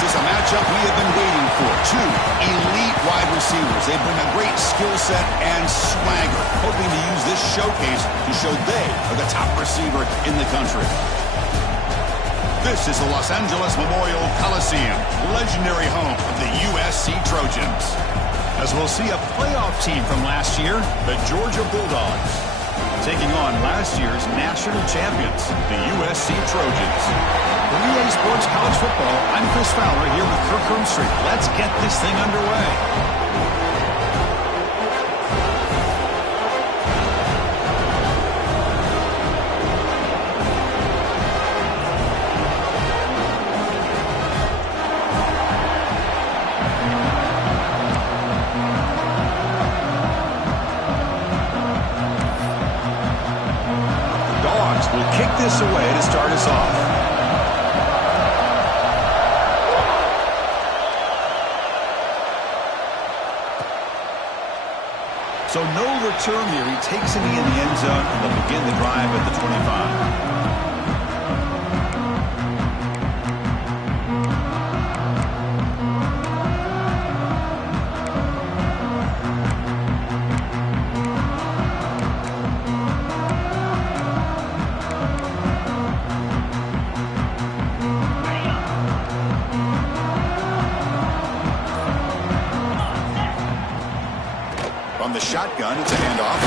This is a matchup we have been waiting for. Two elite wide receivers. They bring a great skill set and swagger, hoping to use this showcase to show they are the top receiver in the country. This is the Los Angeles Memorial Coliseum, legendary home of the USC Trojans. As we'll see a playoff team from last year, the Georgia Bulldogs, taking on last year's national champions, the USC Trojans. For EA Sports College Football, I'm Chris Fowler here with Kirk Hermstreet. Let's get this thing underway. Will kick this away to start us off. So no return here. He takes it in the end zone, and they'll begin the drive at the 25. From the shotgun, it's a handoff.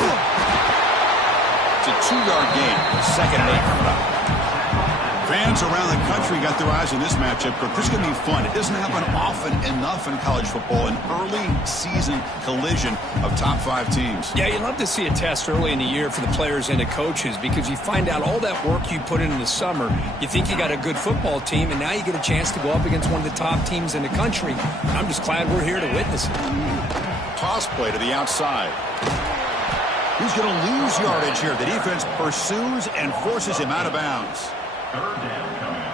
It's a 2-yard gain. Second and 8 coming up. Fans around the country got their eyes on this matchup, but this is going to be fun. It doesn't happen often enough in college football, an early season collision of top 5 teams. Yeah, you'd love to see a test early in the year for the players and the coaches because you find out all that work you put in the summer. You think you got a good football team, and now you get a chance to go up against one of the top teams in the country. I'm just glad we're here to witness it. Toss play to the outside. He's going to lose yardage here. The defense pursues and forces him out of bounds. Third down coming up.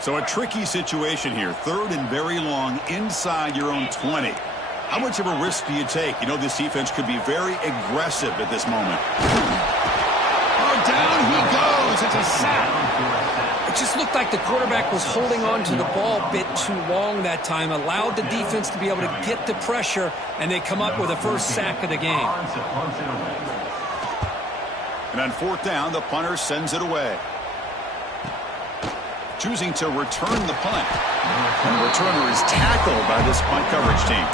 So a tricky situation here. Third and very long inside your own 20. How much of a risk do you take? You know this defense could be very aggressive at this moment. Down he goes. It's a sack. It just looked like the quarterback was holding on to the ball a bit too long that time, allowed the defense to be able to get the pressure, and they come up with the first sack of the game. And on fourth down, the punter sends it away. Choosing to return the punt. And the returner is tackled by this punt coverage team.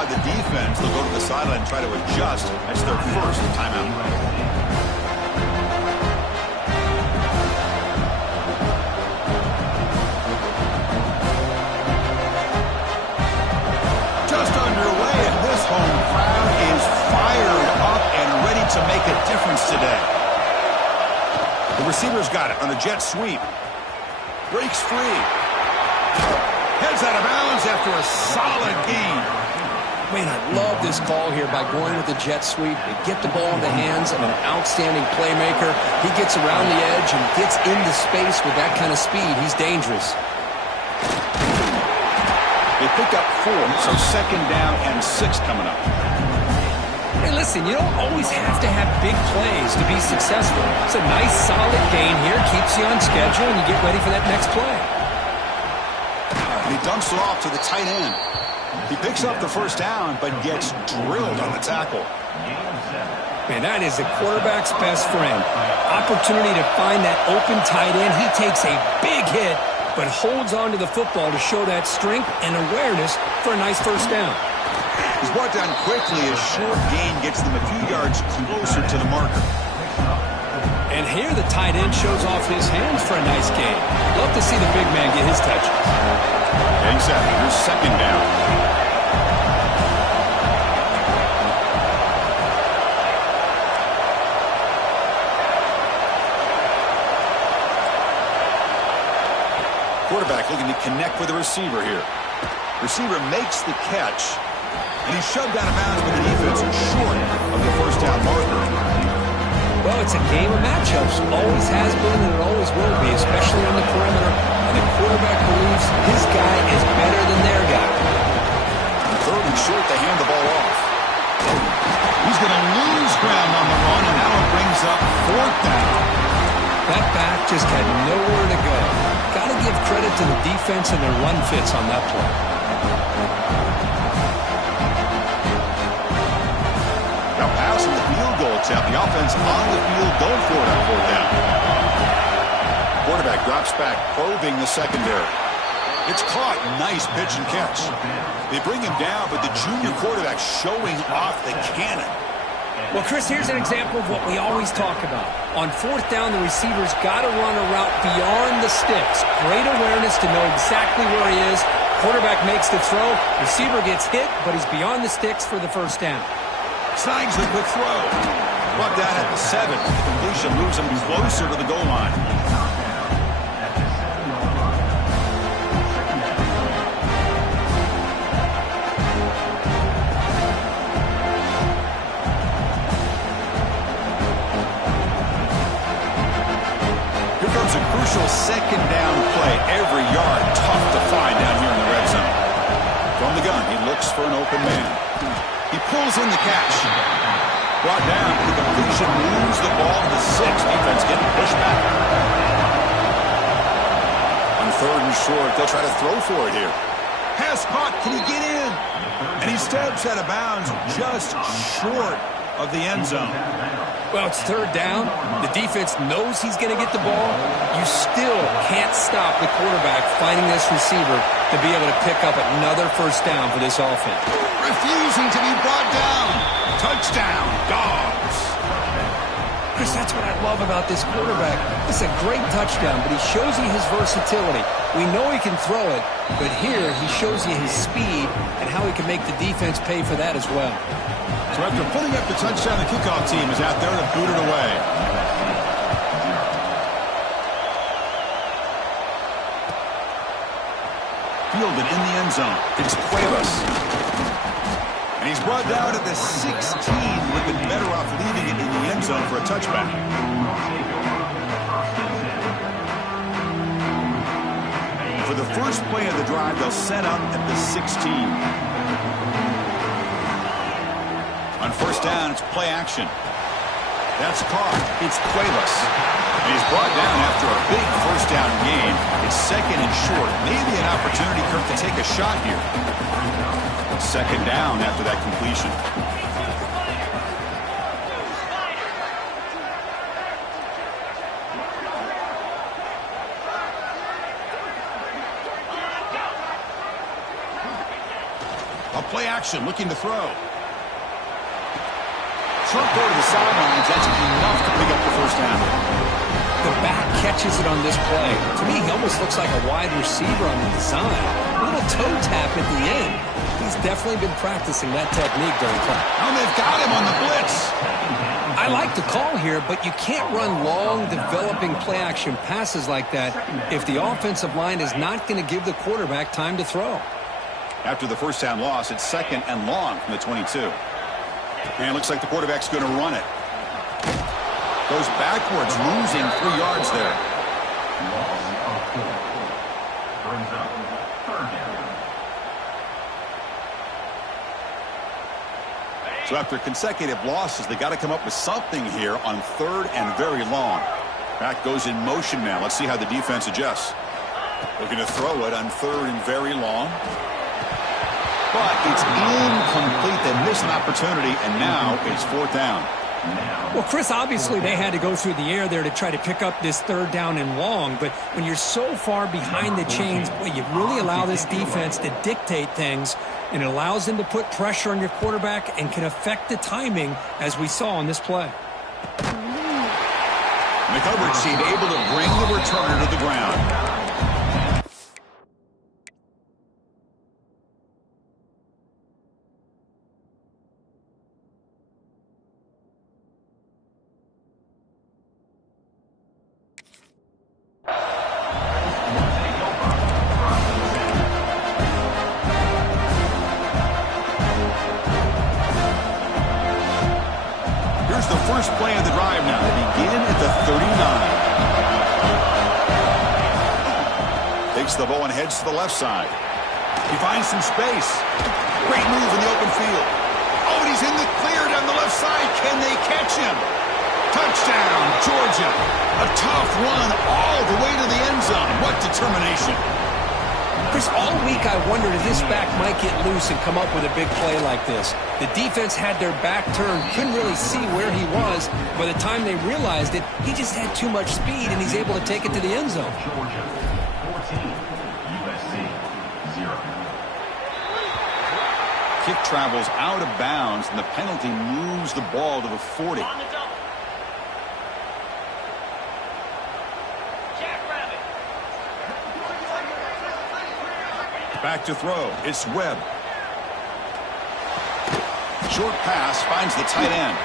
The defense, they'll go to the sideline and try to adjust. That's their first timeout. Just underway, and this home crowd is fired up and ready to make a difference today. The receiver's got it on a jet sweep. Breaks free. Heads out of bounds after a solid gain. Man, I love this call here by going with the jet sweep. They get the ball in the hands of an outstanding playmaker. He gets around the edge and gets into space with that kind of speed. He's dangerous. They pick up 4, so second down and 6 coming up. Hey, listen, you don't always have to have big plays to be successful. It's a nice, solid gain here. Keeps you on schedule, and you get ready for that next play. And he dumps it off to the tight end. He picks up the first down, but gets drilled on the tackle. Man, that is the quarterback's best friend. Opportunity to find that open tight end. He takes a big hit, but holds on to the football to show that strength and awareness for a nice first down. He's brought down quickly. A short gain gets them a few yards closer to the marker. And here the tight end shows off his hands for a nice gain. Love to see the big man get his touches. Getting set. Here's second down. Quarterback looking to connect with the receiver here. Receiver makes the catch, And he's shoved out of bounds with the defense short of the first down marker. Well, it's a game of matchups. Always has been and it always will be, especially on the perimeter. And the quarterback believes his guy is better than their guy. On third and short, they hand the ball off. He's going to lose ground on the run, and now it brings up fourth down. That back just had nowhere to go. Got to give credit to the defense and their run fits on that play. Now passing the field goal attempt. The offense on the field going for it on fourth down. Quarterback drops back, probing the secondary. It's caught. Nice pitch and catch. They bring him down, but the junior quarterback showing off the cannon. Well, Chris, here's an example of what we always talk about. On fourth down, the receiver's got to run a route beyond the sticks. Great awareness to know exactly where he is. Quarterback makes the throw. Receiver gets hit, but he's beyond the sticks for the first down. Signs the quick throw. Brought down at the 7. The completion moves him closer to the goal line. Second down play. Every yard tough to find down here in the red zone. From the gun, he looks for an open man. He pulls in the catch. Brought down. The completion moves the ball to the 6. Defense getting pushed back. On third and short, they'll try to throw for it here. Pass caught. Can he get in? And he steps out of bounds just short of the end zone. Well, it's third down. The defense knows he's going to get the ball. You still can't stop the quarterback finding this receiver to be able to pick up another first down for this offense. Refusing to be brought down. Touchdown, Dogs. Chris, that's what I love about this quarterback. It's a great touchdown, but he shows you his versatility. We know he can throw it, but here he shows you his speed and how he can make the defense pay for that as well. So after putting up the touchdown, the kickoff team is out there to boot it away. Fielded in the end zone. It's Cuevas. And he's brought down at the 16. Would have been better off leaving it in the end zone for a touchback. For the first play of the drive, they'll set up at the 16. On first down, it's play action. That's caught. It's Cuevas. And he's brought down after a big first down gain. It's second and short. Maybe an opportunity, Kirk, to take a shot here. Second down after that completion. A play action, looking to throw. Short throw to the sidelines. That's enough to pick up the first down. The back catches it on this play. To me, he almost looks like a wide receiver on the design. A little toe tap at the end. He's definitely been practicing that technique during play. Oh, they've got him on the blitz. I like the call here, but you can't run long, developing play-action passes like that if the offensive line is not going to give the quarterback time to throw. After the first down loss, it's second and long from the 22. And it looks like the quarterback's going to run it. Goes backwards, losing 3 yards there. So after consecutive losses, they got to come up with something here on third and very long. Back goes in motion now. Let's see how the defense adjusts. Looking to throw it on third and very long. But it's incomplete. They missed an opportunity, and now it's fourth down. Well, Chris, obviously they had to go through the air there to try to pick up this third down and long. But when you're so far behind the chains, boy, you really allow this defense to dictate things, and it allows them to put pressure on your quarterback and can affect the timing, as we saw on this play. And the coverage team able to bring the returner to the ground. play of the drive now. They begin at the 39. Takes the ball and heads to the left side. He finds some space. Great move in the open field. Oh, and he's in the clear down the left side. Can they catch him? Touchdown, Georgia. A tough run all the way to the end zone. What determination. Chris, all week I wondered if this back might get loose and come up with a big play like this. The defense had their back turned, couldn't really see where he was. By the time they realized it, he just had too much speed, and he's able to take it to the end zone. Georgia 14, USC 0. Kick travels out of bounds, and the penalty moves the ball to the 40. Back to throw. It's Webb. Short pass finds the tight end.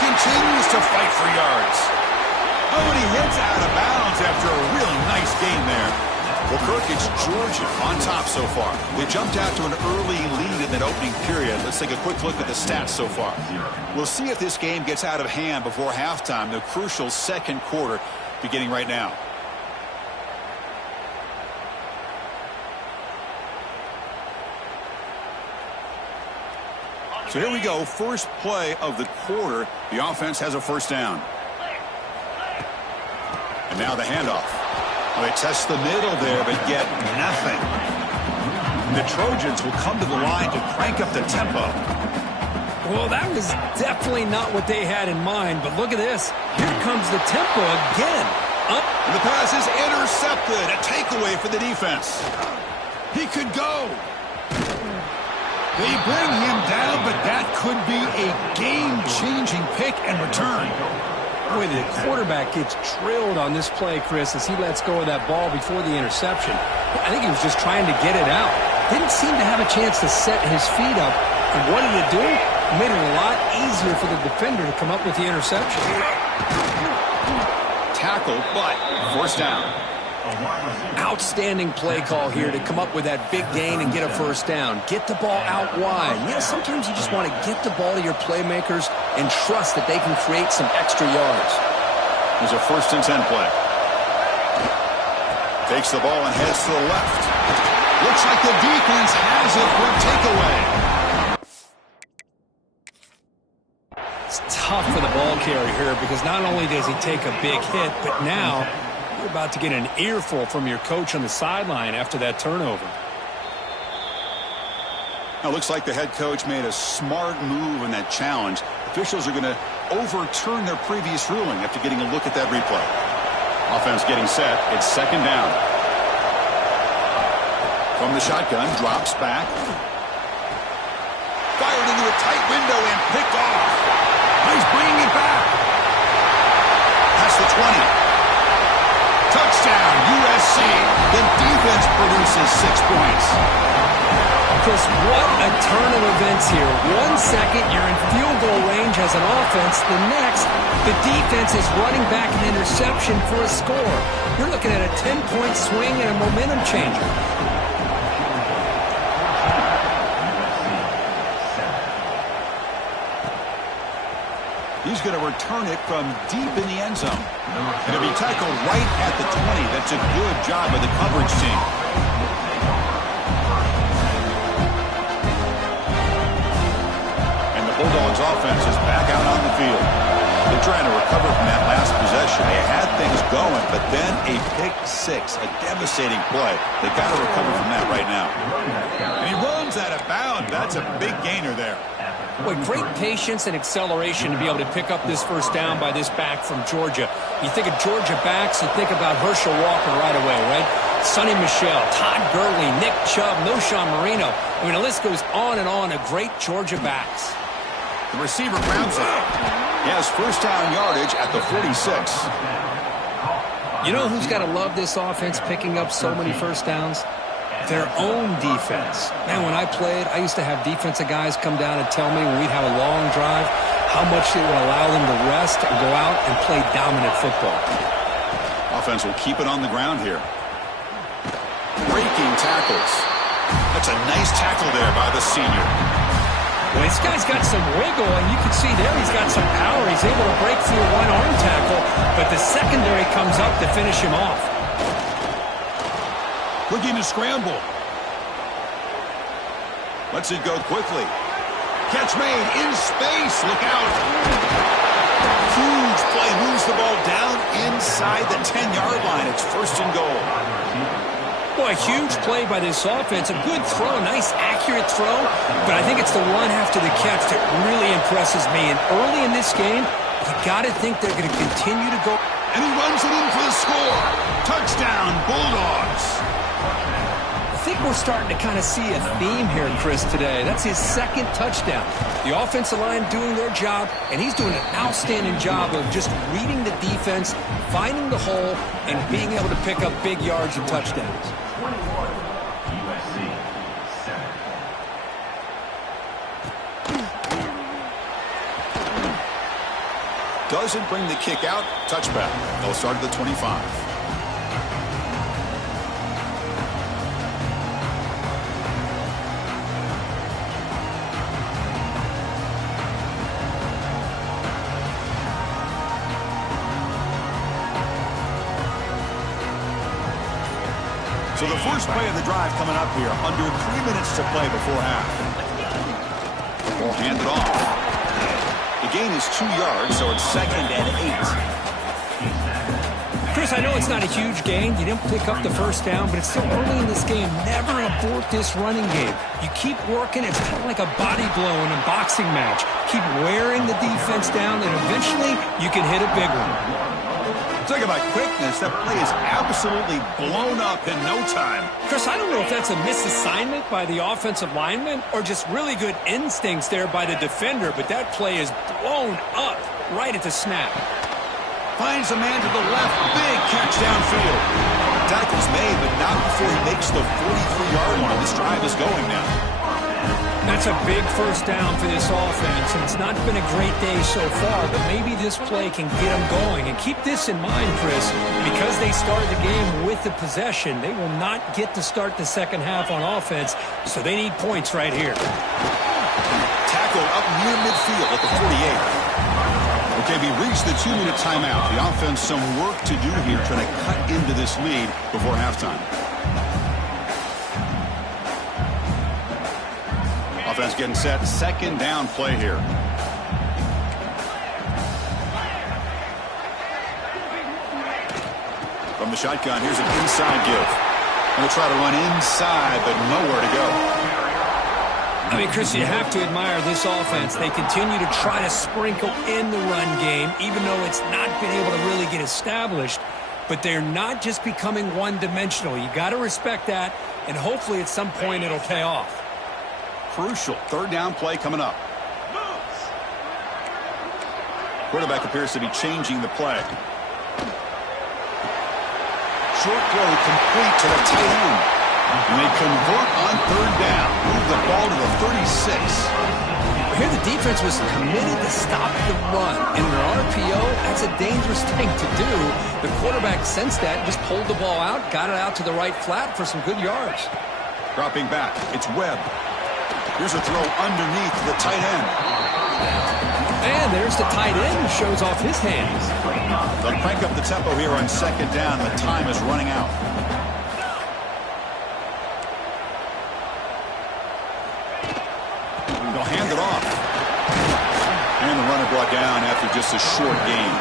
Continues to fight for yards. Oh, and he heads out of bounds after a really nice game there. Well, Kirk, it's Georgia on top so far. They jumped out to an early lead in that opening period. Let's take a quick look at the stats so far. We'll see if this game gets out of hand before halftime, the crucial second quarter beginning right now. So here we go, first play of the quarter. The offense has a first down. And now the handoff. Well, they test the middle there, but get nothing. And the Trojans will come to the line to crank up the tempo. Well, that was definitely not what they had in mind, but look at this. Here comes the tempo again. And the pass is intercepted. A takeaway for the defense. He could go. They bring him down, but that could be a game-changing pick and return. Boy, the quarterback gets drilled on this play, Chris, as he lets go of that ball before the interception. I think he was just trying to get it out. Didn't seem to have a chance to set his feet up. And what did it do? It made it a lot easier for the defender to come up with the interception. Tackle, but first down. Outstanding play call here to come up with that big gain and get a first down. Get the ball out wide. Yeah, sometimes you just want to get the ball to your playmakers and trust that they can create some extra yards. There's a 1st and 10 play. Takes the ball and heads to the left. Looks like the defense has it for a takeaway. It's tough for the ball carrier here because not only does he take a big hit, but now you're about to get an earful from your coach on the sideline after that turnover. Now, looks like the head coach made a smart move in that challenge. Officials are going to overturn their previous ruling after getting a look at that replay. Offense getting set. It's second down. From the shotgun, drops back. Fired into a tight window and picked off. He's bringing it back. That's the 20. Touchdown, USC. The defense produces 6 points. Chris, what a turn of events here. 1 second, you're in field goal range as an offense. The next, the defense is running back an interception for a score. You're looking at a 10-point swing and a momentum changer. He's going to return it from deep in the end zone. And it'll be tackled right at the 20. That's a good job by the coverage team. And the Bulldogs offense is back out on the field. They're trying to recover from that last possession. They had things going, but then a pick six, a devastating play. They got to recover from that right now. And he runs out of bounds. That's a big gainer there. Boy, great patience and acceleration to be able to pick up this first down by this back from Georgia. You think of Georgia backs, you think about Herschel Walker right away, right? Sonny Michel, Todd Gurley, Nick Chubb, Noshawn Marino. I mean, the list goes on and on of great Georgia backs. The receiver grabs it. He has first down yardage at the 46. You know who's got to love this offense picking up so many first downs? Their own defense. Man, when I played, I used to have defensive guys come down and tell me when we'd have a long drive how much it would allow them to rest and go out and play dominant football. Offense will keep it on the ground here. Breaking tackles. That's a nice tackle there by the senior. Well, this guy's got some wiggle, and you can see there he's got some power. He's able to break through one arm tackle, but the secondary comes up to finish him off. Looking to scramble. Lets it go quickly. Catch made in space. Look out. Huge play. Moves the ball down inside the 10-yard line. It's first and goal. Boy, a huge play by this offense. A good throw, nice accurate throw, but I think it's the run after the catch that really impresses me. And early in this game, you got to think they're going to continue to go. And he runs it in for the score. Touchdown, Bulldogs. I think we're starting to kind of see a theme here, Chris, today. That's his second touchdown. The offensive line doing their job, and he's doing an outstanding job of just reading the defense, finding the hole, and being able to pick up big yards and touchdowns. 21, USC 7. Doesn't bring the kick out. Touchback. They'll start at the 25. So the first play of the drive coming up here. Under 3 minutes to play before half. Ball handed off. The gain is 2 yards, so it's 2nd and 8. Chris, I know it's not a huge gain. You didn't pick up the first down, but it's still early in this game. Never abort this running game. You keep working. It's kind of like a body blow in a boxing match. Keep wearing the defense down, and eventually you can hit a big one. Talk about quickness. That play is absolutely blown up in no time. Chris, I don't know if that's a misassignment by the offensive lineman or just really good instincts there by the defender, but that play is blown up right at the snap. Finds a man to the left. Big catch downfield. Tackle's made, but not before he makes the 43-yard line. This drive is going now. That's a big first down for this offense, and it's not been a great day so far, but maybe this play can get them going. And keep this in mind, Chris, because they started the game with the possession, they will not get to start the second half on offense, so they need points right here. Tackle up near midfield at the 48. Okay, we reached the 2-minute timeout. The offense some work to do here, trying to cut into this lead before halftime. Offense getting set. Second down play here. From the shotgun, here's an inside give. Going to try to run inside, but nowhere to go. I mean, Chris, you have to admire this offense. They continue to try to sprinkle in the run game, even though it's not been able to really get established. But they're not just becoming one-dimensional. You got to respect that, and hopefully at some point it'll pay off. Crucial third down play coming up. Quarterback appears to be changing the play. Short throw complete to the tight end. And they convert on third down. Move the ball to the 36. Here the defense was committed to stop the run. In an RPO, that's a dangerous thing to do. The quarterback sensed that, just pulled the ball out, got it out to the right flat for some good yards. Dropping back, it's Webb. Here's a throw underneath the tight end. And there's the tight end who shows off his hands. They'll crank up the tempo here on second down. The time is running out. They'll hand it off. And the runner brought down after just a short gain.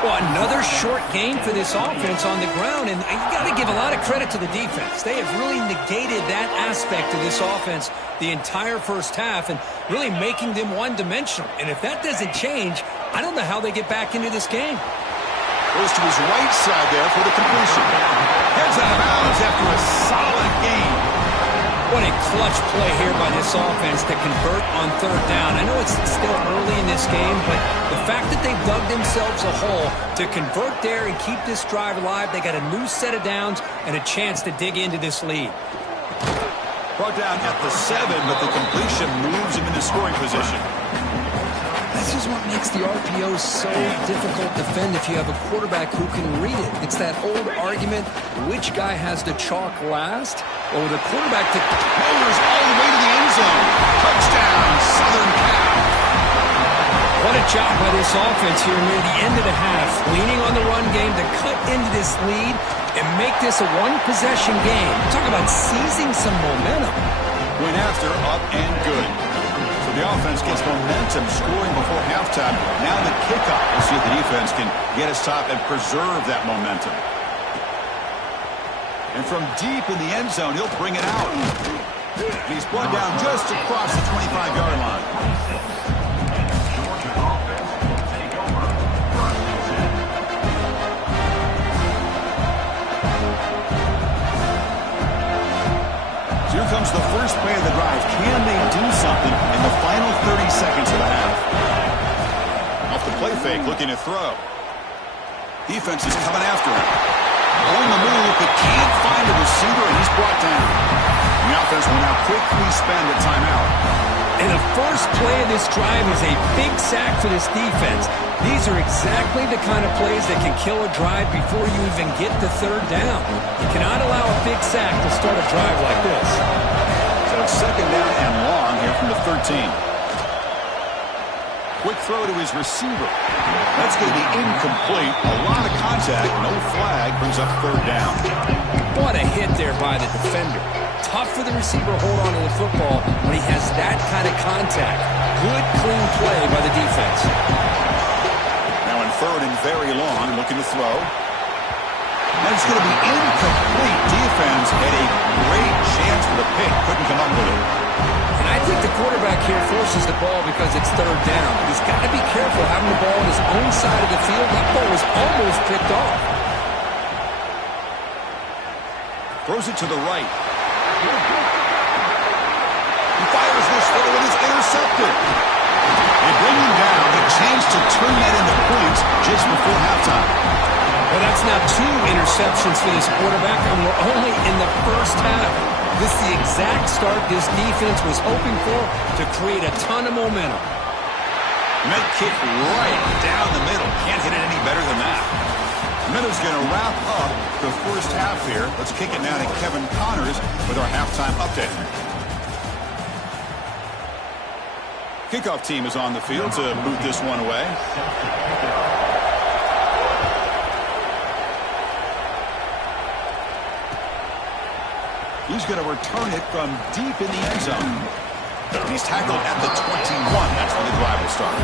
Well, another short gain for this offense on the ground, and you got to give a lot of credit to the defense. They have really negated that aspect of this offense the entire first half and really making them one-dimensional. And if that doesn't change, I don't know how they get back into this game. Goes to his right side there for the completion. Heads out of bounds after a solid gain. What a clutch play here by this offense to convert on third down. I know it's still early in this game, but the fact that they've dug themselves a hole to convert there and keep this drive alive, they got a new set of downs and a chance to dig into this lead. Brought down at the 7, but the completion moves him into scoring position. That's is what makes the RPO so difficult to defend if you have a quarterback who can read it. It's that old argument, which guy has the chalk last? Or the quarterback that Motors all the way to the end zone. Touchdown, Southern Cal. What a job by this offense here near the end of the half, leaning on the run game to cut into this lead and make this a one-possession game. Talk about seizing some momentum. Went after, up and good. So the offense gets momentum, scoring before halftime. Now the kickoff. We'll see if the defense can get a stop and preserve that momentum. And from deep in the end zone, he'll bring it out. And he's brought down just across the 25-yard line. Here comes the first play of the drive. Can they do something in the final 30 seconds of the half? Off the play fake, looking to throw. Defense is coming after him. On the move, but can't find a receiver, and he's brought down. The offense will now quickly spend a timeout. And the first play of this drive is a big sack for this defense. These are exactly the kind of plays that can kill a drive before you even get the third down. You cannot allow a big sack to start a drive like this. So it's second down and long here from the 13. Quick throw to his receiver. That's going to be incomplete. A lot of contact, no flag, brings up third down. What a hit there by the defender. Tough for the receiver to hold on to the football when he has that kind of contact. Good, clean play by the defense. Now in third and very long, looking to throw. And it's going to be incomplete. Defense had a great chance for the pick. Couldn't come up with it. And I think the quarterback here forces the ball because it's third down. He's got to be careful having the ball on his own side of the field. That ball was almost picked off. Throws it to the right. He fires this throw and it's intercepted. They bring him down. A chance to turn that into points just before halftime. Well, that's now 2 interceptions for this quarterback, and we're only in the first half. This is the exact start this defense was hoping for to create a ton of momentum. And that kick right down the middle. Can't hit it any better than that. Miller's going to wrap up the first half here. Let's kick it now to Kevin Connors with our halftime update. Kickoff team is on the field to boot this one away. He's going to return it from deep in the end zone. He's tackled at the 21. That's where the drive will start.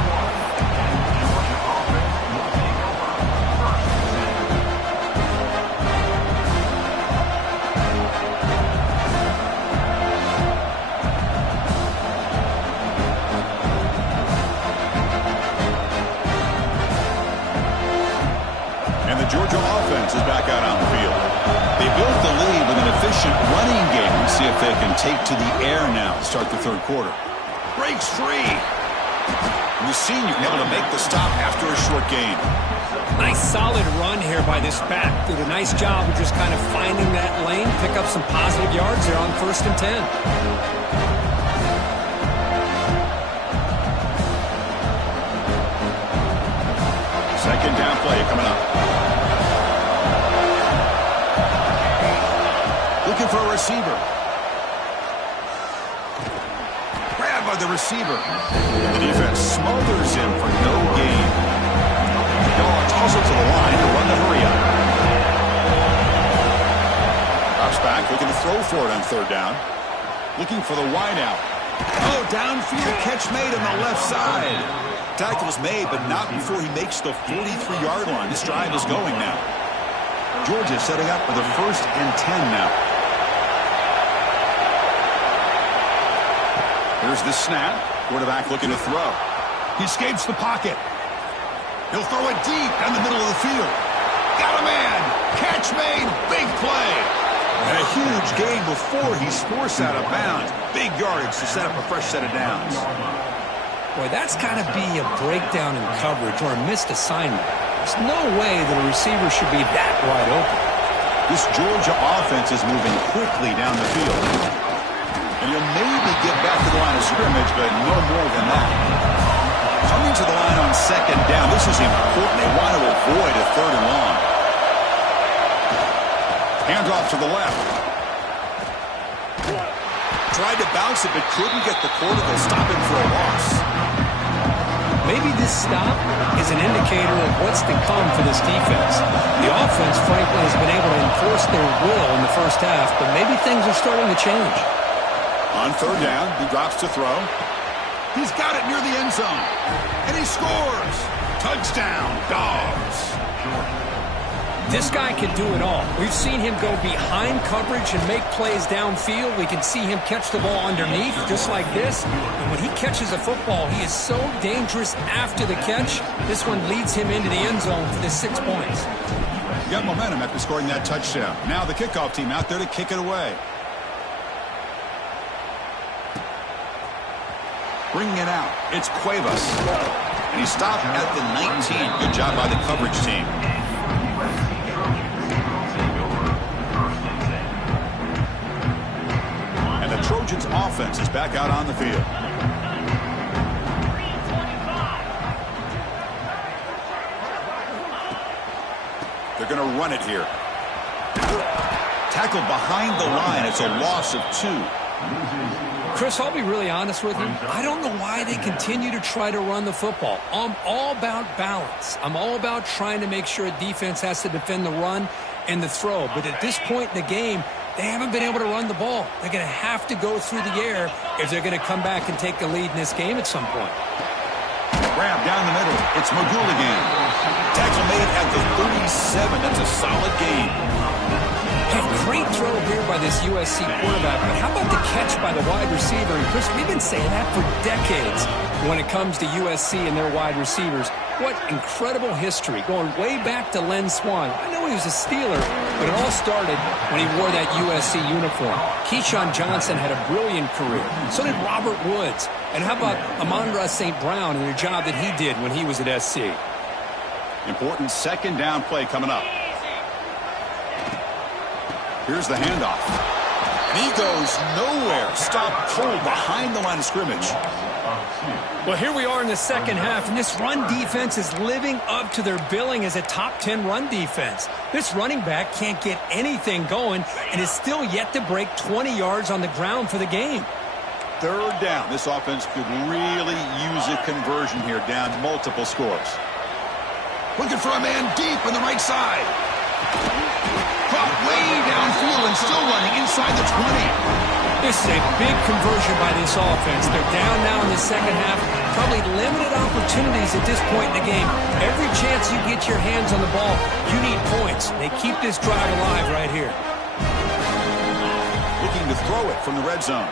And the Georgia offense is back out on the field. They built the lead with an efficient running game. Let's see if they can take to the air now to start the third quarter. Breaks free. And the senior able to make the stop after a short gain. Nice solid run here by this back. Did a nice job of just kind of finding that lane, pick up some positive yards there on 1st and 10. Second down play coming up. Looking for a receiver. Grabbed by the receiver. The defense smothers him for no gain. Ball toss it to the line to run the hurry up. Drops back, looking to throw for it on third down. Looking for the wide out. Oh, downfield catch made on the left side. Tackle's made, but not before he makes the 43-yard line. This drive is going now. Georgia setting up for the 1st and 10 now. Here's the snap. Quarterback looking to throw. He escapes the pocket. He'll throw it deep down the middle of the field. Got a man. Catch made. Big play. And a huge gain before he's forced out of bounds. Big yardage to set up a fresh set of downs. Boy, that's got to be a breakdown in coverage or a missed assignment. There's no way that a receiver should be that wide open. This Georgia offense is moving quickly down the field. And he'll maybe get back to the line of scrimmage, but no more than that. Coming to the line on second down. This is important. They want to avoid a third and long. Hand off to the left. Tried to bounce it, but couldn't get the quarter. They'll stop him for a loss. Maybe this stop is an indicator of what's to come for this defense. The offense, frankly, has been able to enforce their will in the first half, but maybe things are starting to change. On third down, he drops to throw. He's got it near the end zone. And he scores. Touchdown, Dogs. This guy can do it all. We've seen him go behind coverage and make plays downfield. We can see him catch the ball underneath, just like this. And when he catches a football, he is so dangerous after the catch. This one leads him into the end zone for the 6 points. You got momentum after scoring that touchdown. Now the kickoff team out there to kick it away. Bringing it out, it's Cuevas. And he stopped at the 19. Good job by the coverage team. And the Trojans offense is back out on the field. They're going to run it here. Tackled behind the line. It's a loss of 2. Chris, I'll be really honest with you. I don't know why they continue to try to run the football. I'm all about balance. I'm all about trying to make sure a defense has to defend the run and the throw. But at this point in the game, they haven't been able to run the ball. They're going to have to go through the air if they're going to come back and take the lead in this game at some point. Grab down the middle. It's Magul again. Tackle made at the 37. That's a solid gain. Hey, great throw here by this USC quarterback, but how about the catch by the wide receiver? And Chris, we've been saying that for decades when it comes to USC and their wide receivers. What incredible history, going way back to Len Swan. I know he was a Steeler, but it all started when he wore that USC uniform. Keyshawn Johnson had a brilliant career. So did Robert Woods. And how about Amon-Ra St. Brown and the job that he did when he was at SC? Important second down play coming up. Here's the handoff. And he goes nowhere. Stopped cold behind the line of scrimmage. Well, here we are in the second half, and this run defense is living up to their billing as a top 10 run defense. This running back can't get anything going and is still yet to break 20 yards on the ground for the game. Third down. This offense could really use a conversion here, down multiple scores. Looking for a man deep on the right side. Caught way downfield and still running inside the 20. This is a big conversion by this offense. They're down now in the second half. Probably limited opportunities at this point in the game. Every chance you get your hands on the ball, you need points. They keep this drive alive right here. Looking to throw it from the red zone.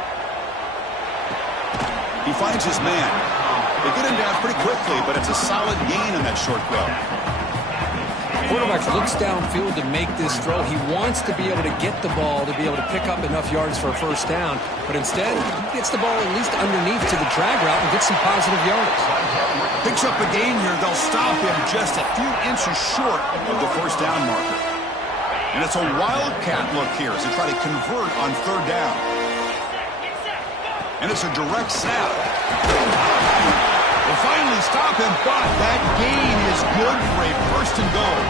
He finds his man. They get him down pretty quickly, but it's a solid gain on that short throw. Quarterback looks downfield to make this throw. He wants to be able to get the ball to be able to pick up enough yards for a first down, but instead he gets the ball at least underneath to the drag route and gets some positive yards. Picks up a gain here. They'll stop him just a few inches short of the first down marker. And it's a wildcat look here as they try to convert on third down. And it's a direct snap. They finally stop him, but that gain is good for a first and goal.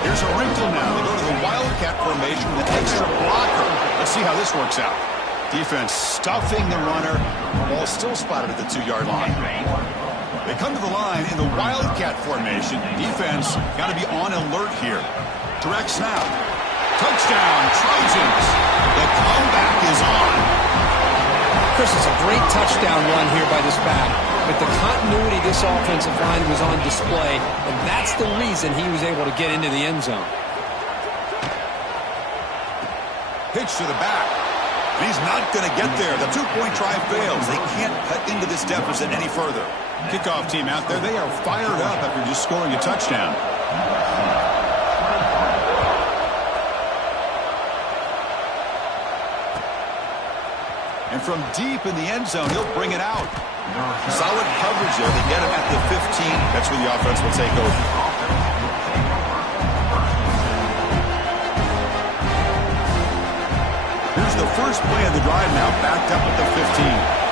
Here's a wrinkle now. They go to the wildcat formation with an extra blocker. Let's see how this works out. Defense stuffing the runner. Ball still spotted at the 2-yard line. They come to the line in the wildcat formation. Defense got to be on alert here. Direct snap. Touchdown, Trojans. The comeback is on. Chris, it's a great touchdown run here by this back, but the continuity of this offensive line was on display, and that's the reason he was able to get into the end zone. Pitch to the back. And he's not going to get there. The two-point try fails. They can't cut into this deficit any further. Kickoff team out there, they are fired up after just scoring a touchdown. And from deep in the end zone, he'll bring it out. Solid coverage there. They get him at the 15. That's where the offense will take over. Here's the first play of the drive now, backed up at the 15.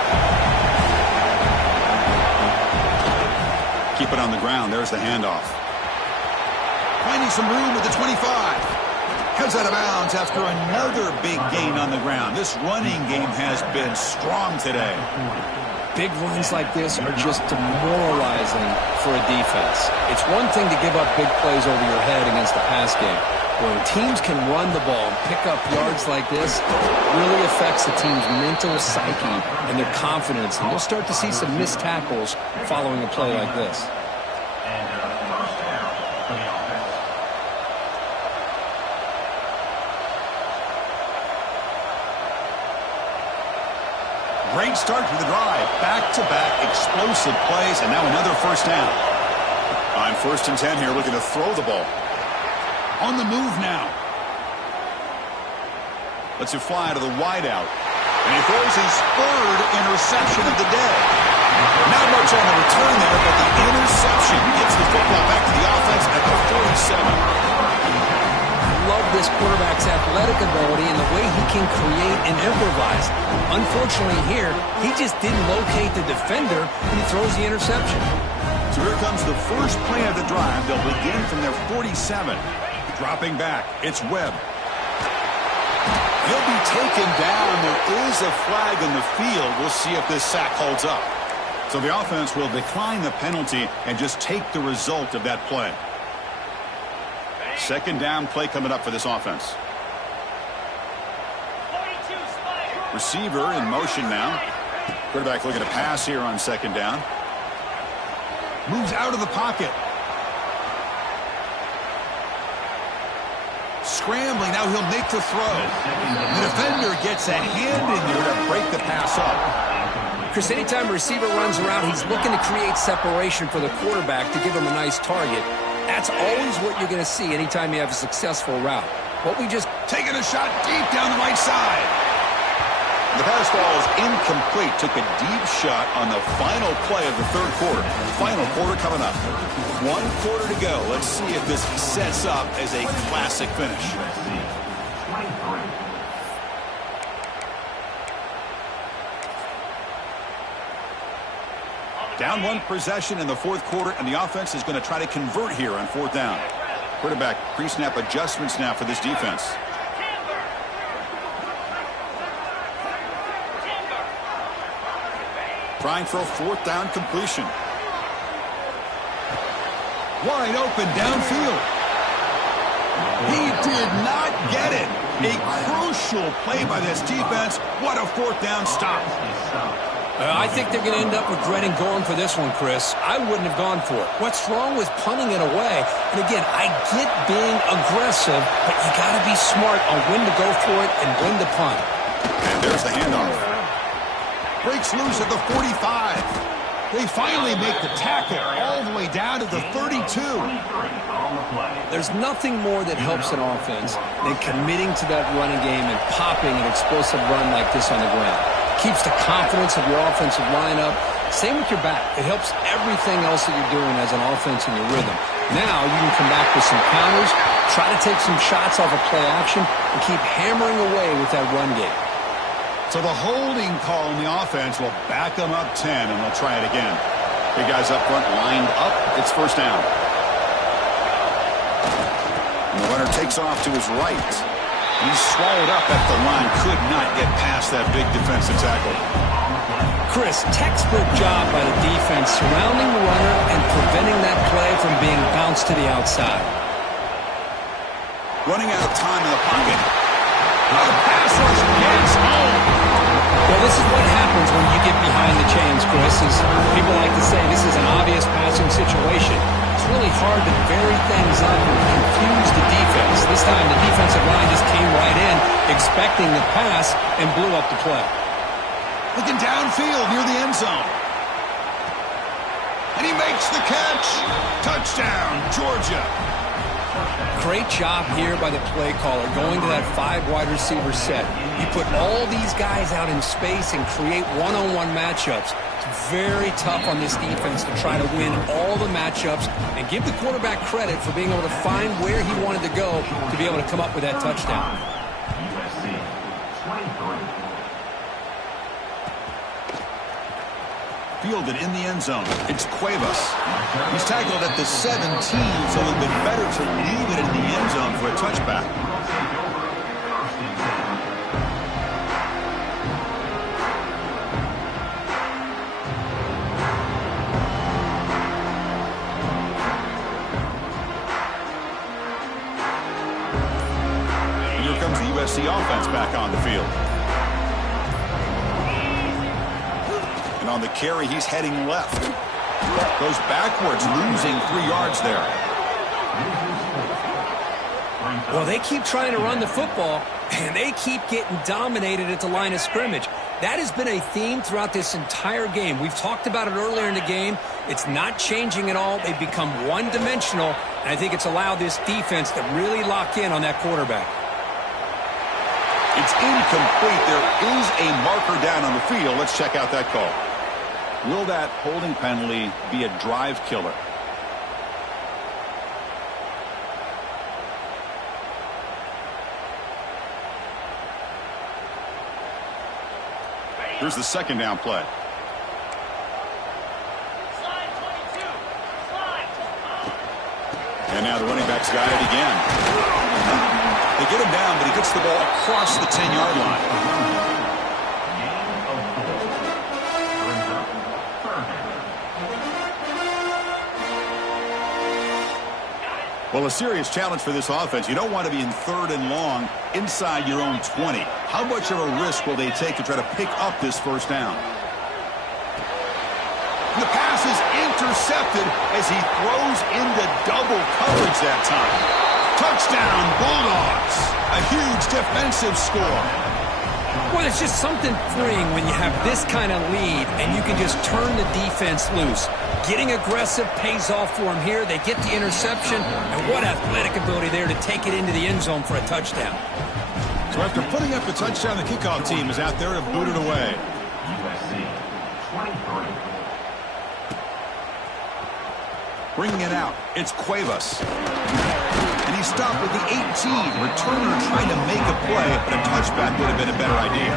Keep it on the ground. There's the handoff. Finding some room at the 25. Heads out of bounds after another big gain on the ground. This running game has been strong today. Big runs like this are just demoralizing for a defense. It's one thing to give up big plays over your head against the pass game. When teams can run the ball and pick up yards like this, it really affects the team's mental psyche and their confidence. And you'll start to see some missed tackles following a play like this. Great start to the drive. Back-to-back explosive plays, and now another first down. On 1st and 10 here, looking to throw the ball. On the move now. Lets it fly to the wideout. And he throws his 3rd interception of the day. Not much on the return there, but the interception gets the football back to the offense at the 47. Love this quarterback's athletic ability and the way he can create and improvise. Unfortunately here, he just didn't locate the defender and he throws the interception. So here comes the first play of the drive. They'll begin from their 47. Dropping back, it's Webb. He'll be taken down. There is a flag in the field. We'll see if this sack holds up. So the offense will decline the penalty and just take the result of that play. 2nd down play coming up for this offense. Receiver in motion now. Quarterback looking to pass here on 2nd down. Moves out of the pocket. Scrambling, now he'll make the throw. The defender gets a hand in there to break the pass up. Chris, anytime a receiver runs around, he's looking to create separation for the quarterback to give him a nice target. That's always what you're going to see anytime you have a successful route. What we just... Taking a shot deep down the right side. The pass ball is incomplete. Took a deep shot on the final play of the 3rd quarter. Final quarter coming up. 1 quarter to go. Let's see if this sets up as a classic finish. Down 1 possession in the 4th quarter, and the offense is going to try to convert here on 4th down. Quarterback pre-snap adjustments now for this defense. Trying for a 4th down completion. Wide open downfield. He did not get it. A crucial play by this defense. What a 4th down stop. I think they're going to end up regretting going for this one, Chris. I wouldn't have gone for it. What's wrong with punting it away? And again, I get being aggressive, but you got to be smart on when to go for it and when to punt. And there's the handoff. Breaks loose at the 45. They finally make the tackle all the way down to the 32. There's nothing more that helps an offense than committing to that running game and popping an explosive run like this on the ground. Keeps the confidence of your offensive lineup. Same with your back. It helps everything else that you're doing as an offense in your rhythm. Now you can come back with some counters, try to take some shots off of play action, and keep hammering away with that run game. So the holding call in the offense will back them up 10, and they'll try it again. Big guys up front lined up. It's 1st down. And the runner takes off to his right. He's swallowed up at the line. Could not get past that big defensive tackle. Chris, textbook job by the defense surrounding the runner and preventing that play from being bounced to the outside. Running out of time in the pocket. The pass rush gets home. Well, this is what happens when you get behind the chains, Chris. As people like to say, this is an obvious passing situation. It's really hard to vary things up and confuse the defense. This time the defensive line just came right in, expecting the pass, and blew up the play. Looking downfield near the end zone. And he makes the catch. Touchdown, Georgia. Great job here by the play caller, going to that 5 wide receiver set. You put all these guys out in space and create one-on-one matchups. It's very tough on this defense to try to win all the matchups and give the quarterback credit for being able to find where he wanted to go to be able to come up with that touchdown. Fielded in the end zone. It's Cuevas. He's tackled at the 17, so it would have been better to leave it in the end zone for a touchback. And here comes the USC offense back on the field. And on the carry, he's heading left. Goes backwards, losing 3 yards there. Well, they keep trying to run the football, and they keep getting dominated at the line of scrimmage. That has been a theme throughout this entire game. We've talked about it earlier in the game. It's not changing at all. They've become one-dimensional, and I think it's allowed this defense to really lock in on that quarterback. It's incomplete. There is a marker down on the field. Let's check out that call. Will that holding penalty be a drive killer? Here's the second down play. And now the running back's got it again. They get him down, but he gets the ball across the 10-yard line. Well, a serious challenge for this offense. You don't want to be in 3rd and long inside your own 20. How much of a risk will they take to try to pick up this first down? The pass is intercepted as he throws into double coverage that time. Touchdown, Bulldogs. A huge defensive score. Well, it's just something freeing when you have this kind of lead and you can just turn the defense loose. Getting aggressive pays off for them here. They get the interception, and what athletic ability there to take it into the end zone for a touchdown. So after putting up the touchdown, the kickoff team is out there to boot it away. USC 23. Bringing it out, it's Cuevas. And he stopped with the 18. Returner trying to make a play, but a touchback would have been a better idea.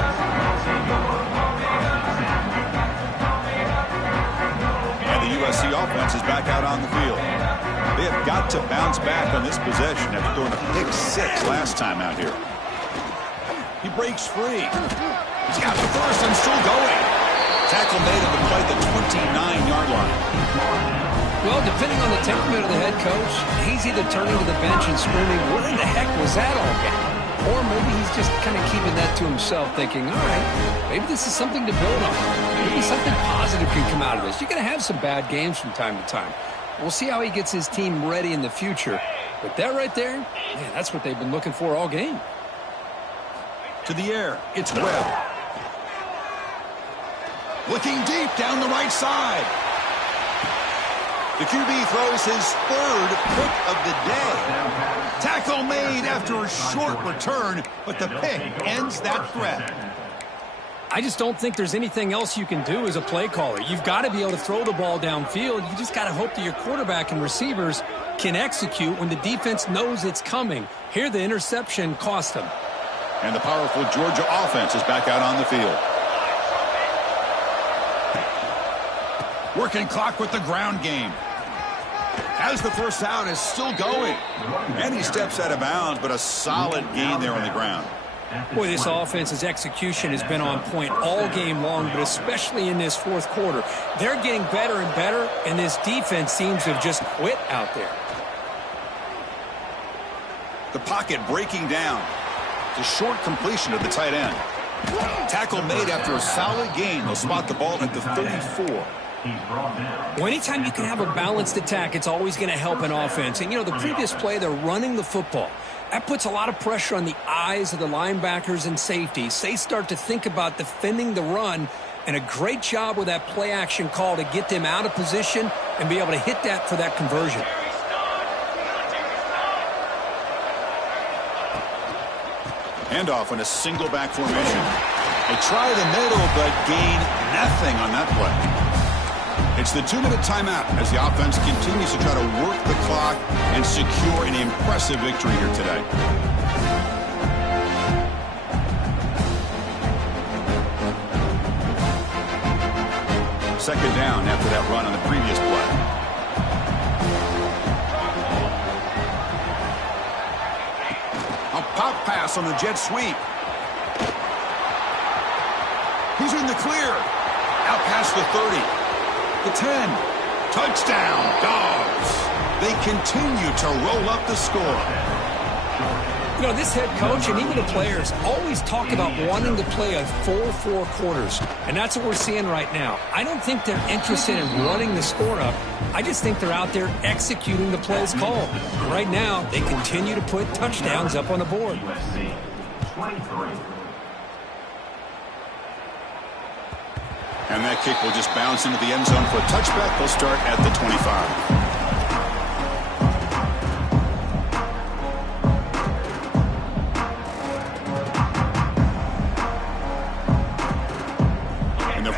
And the USC offense is back out on the field. They have got to bounce back on this possession after throwing a pick 6 last time out here. He breaks free. He's got the first and still going. Tackle made on the play at the 29-yard line. Well, depending on the temperament of the head coach, he's either turning to the bench and screaming, what in the heck was that all about? Or maybe he's just kind of keeping that to himself, thinking, all right, maybe this is something to build on. Maybe something positive can come out of this. You're going to have some bad games from time to time. We'll see how he gets his team ready in the future. But that right there, man, that's what they've been looking for all game. To the air, it's Webb. Looking deep down the right side. The QB throws his 3rd pick of the day. Tackle made after a short return, but the pick ends that threat. I just don't think there's anything else you can do as a play caller. You've got to be able to throw the ball downfield. You just got to hope that your quarterback and receivers can execute when the defense knows it's coming. Here, the interception cost them. And the powerful Georgia offense is back out on the field. Working clock with the ground game. As the first down is still going. And he steps out of bounds, but a solid gain there on the ground. Boy, this offense's execution has been on point all game long, but especially in this 4th quarter. They're getting better and better, and this defense seems to have just quit out there. The pocket breaking down. It's a short completion to the tight end. Tackle made after a solid gain. They'll spot the ball at the 34. Well, anytime you can have a balanced attack, it's always going to help an offense. And, you know, the previous play, they're running the football. That puts a lot of pressure on the eyes of the linebackers and safeties. They start to think about defending the run, and a great job with that play-action call to get them out of position and be able to hit that for that conversion. Handoff in a single back formation. They try the middle, but gain nothing on that play. It's the 2-minute timeout as the offense continues to try to work the clock and secure an impressive victory here today. Second down after that run on the previous play. A pop pass on the jet sweep. He's in the clear. Out past the 30. The 10. Touchdown, Dogs. They continue to roll up the score. You know, this head coach and even the players always talk about wanting to play a full 4 quarters, and that's what we're seeing right now. I don't think they're interested in running the score up. I just think they're out there executing the plays called. Right now, they continue to put touchdowns up on the board. USC 23. And that kick will just bounce into the end zone for a touchback. They'll start at the 25.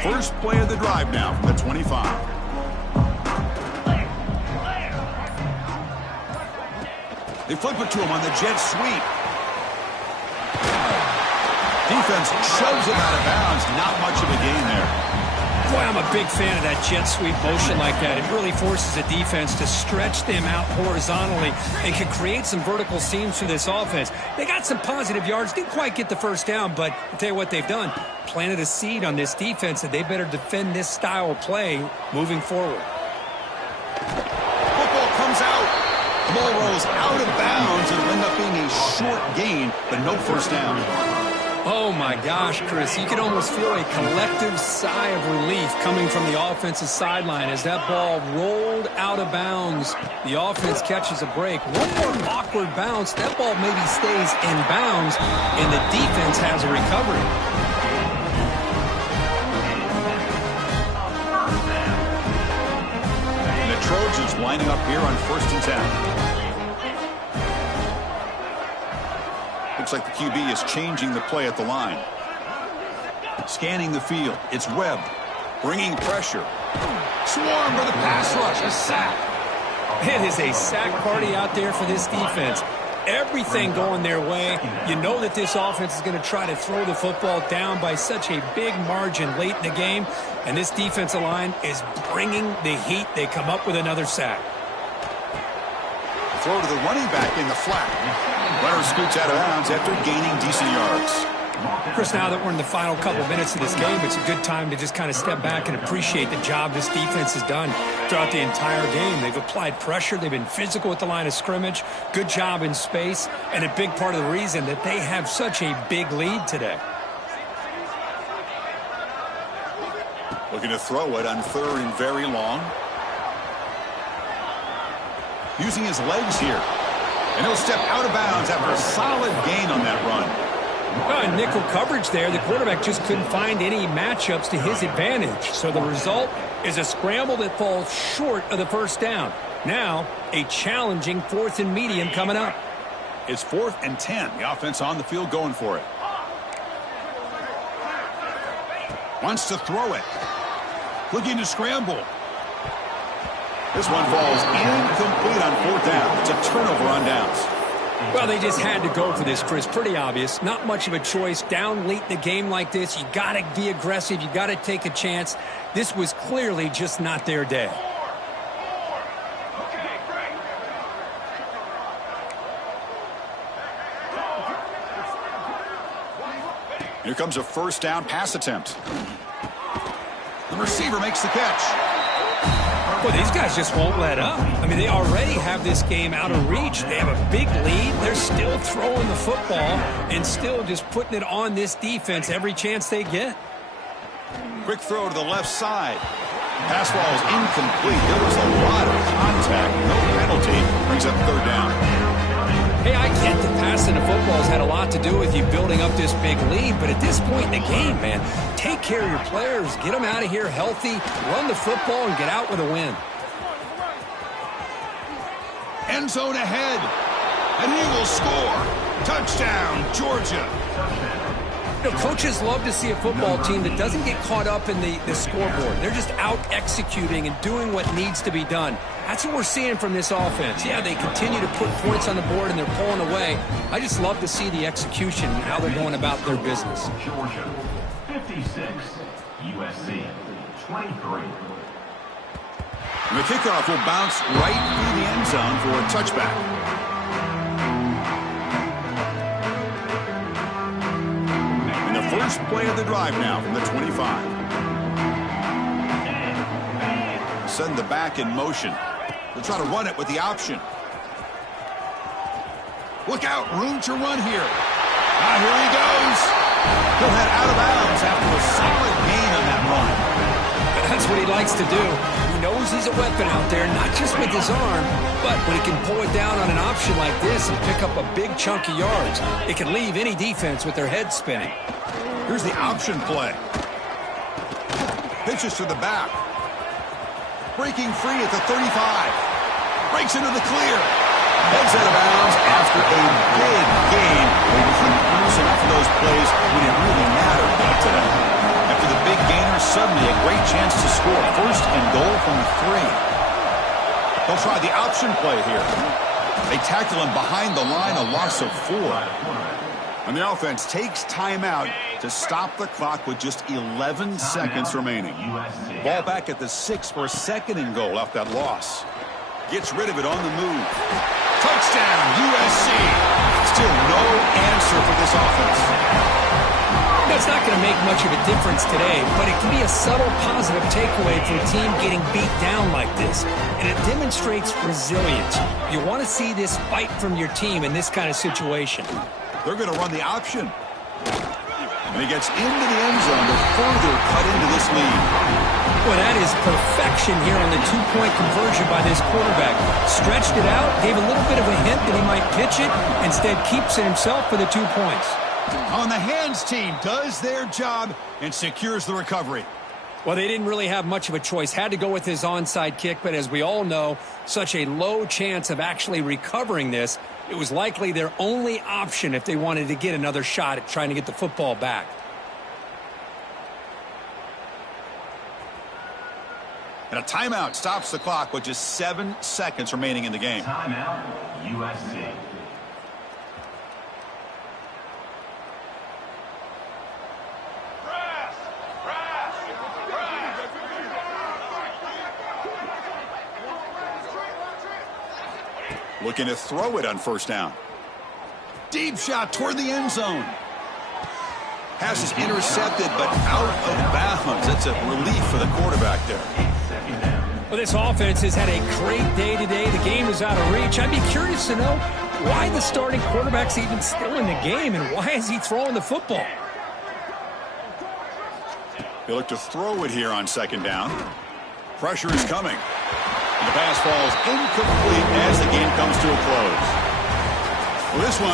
First play of the drive now from the 25. They flip it to him on the jet sweep. Defense shoves him out of bounds. Not much of a gain there. Boy, I'm a big fan of that jet sweep motion like that. It really forces the defense to stretch them out horizontally and can create some vertical seams for this offense. They got some positive yards. Didn't quite get the first down, but I'll tell you what they've done. Planted a seed on this defense that they better defend this style of play moving forward. Football comes out. The ball rolls out of bounds. It'll end up being a short gain, but no first down. Oh, my gosh, Chris. You can almost feel a collective sigh of relief coming from the offensive sideline as that ball rolled out of bounds. The offense catches a break. One more awkward bounce. That ball maybe stays in bounds, and the defense has a recovery. And the Trojans lining up here on 1st and 10. Looks like the QB is changing the play at the line. Scanning the field. It's Webb. Bringing pressure. Swarm for the pass rush. A sack. It is a sack party out there for this defense. Everything going their way. You know that this offense is going to try to throw the football down by such a big margin late in the game. And this defensive line is bringing the heat. They come up with another sack. Throw to the running back in the flat. Runner scoots out of bounds after gaining decent yards. Chris, now that we're in the final couple minutes of this game, it's a good time to just kind of step back and appreciate the job this defense has done throughout the entire game. They've applied pressure. They've been physical at the line of scrimmage. Good job in space. And a big part of the reason that they have such a big lead today. Looking to throw it on 3rd and very long. Using his legs here. And he'll step out of bounds after a solid gain on that run. In nickel coverage there, the quarterback just couldn't find any matchups to his advantage. So the result is a scramble that falls short of the first down. Now, a challenging 4th and medium coming up. It's 4th and 10. The offense on the field going for it. Wants to throw it. Looking to scramble. This one falls incomplete on 4th down. It's a turnover on downs. Well, they just had to go for this, Chris. Pretty obvious. Not much of a choice. Down late in the game like this, you got to be aggressive. You got to take a chance. This was clearly just not their day. Here comes a first down pass attempt. The receiver makes the catch. Well, these guys just won't let up. I mean, they already have this game out of reach. They have a big lead. They're still throwing the football and still just putting it on this defense every chance they get. Quick throw to the left side. Pass ball is incomplete. There was a lot of contact. No penalty. Brings up 3rd down. Hey, I get that passing the football has had a lot to do with you building up this big lead, but at this point in the game, man, take care of your players, get them out of here healthy, run the football, and get out with a win. End zone ahead, and he will score. Touchdown, Georgia. You know, coaches love to see a football team that doesn't get caught up in the scoreboard. They're just out executing and doing what needs to be done. That's what we're seeing from this offense. Yeah, they continue to put points on the board and they're pulling away. I just love to see the execution and how they're going about their business. Georgia 56, USC 23. And the kickoff will bounce right through the end zone for a touchback. And the first play of the drive now from the 25. Send the back in motion. They'll try to run it with the option. Look out, room to run here. Here he goes. He'll head out of bounds after a solid gain on that run. That's what he likes to do. He knows he's a weapon out there, not just with his arm, but when he can pull it down on an option like this and pick up a big chunk of yards, it can leave any defense with their head spinning. Here's the option play. Pitches to the back. Breaking free at the 35. Breaks into the clear. Heads out of bounds after a big gain. They couldn't produce enough of those plays when it really mattered today. After the big gainer, suddenly a great chance to score. First and goal from the 3. They'll try the option play here. They tackle him behind the line, a loss of 4. And the offense takes timeout to stop the clock with just 11 seconds remaining. Ball back at the 6 for a second and goal off that loss. Gets rid of it on the move. Touchdown, USC. Still no answer for this offense. That's not going to make much of a difference today, but it can be a subtle positive takeaway for a team getting beat down like this. And it demonstrates resilience. You want to see this fight from your team in this kind of situation. They're going to run the option. And he gets into the end zone to further cut into this lead. Well, that is perfection here on the two-point conversion by this quarterback. Stretched it out, gave a little bit of a hint that he might pitch it, instead keeps it himself for the 2 points. On the hands team does their job and secures the recovery. Well, they didn't really have much of a choice. Had to go with his onside kick, but as we all know, such a low chance of actually recovering this. It was likely their only option if they wanted to get another shot at trying to get the football back. And a timeout stops the clock with just 7 seconds remaining in the game. Timeout, USC. Looking to throw it on first down. Deep shot toward the end zone. Pass is intercepted, but out of bounds. That's a relief for the quarterback there. Well, this offense has had a great day today. The game is out of reach. I'd be curious to know why the starting quarterback's even still in the game, and why is he throwing the football? They look to throw it here on second down. Pressure is coming. And the pass falls incomplete as the game comes to a close. Well, this one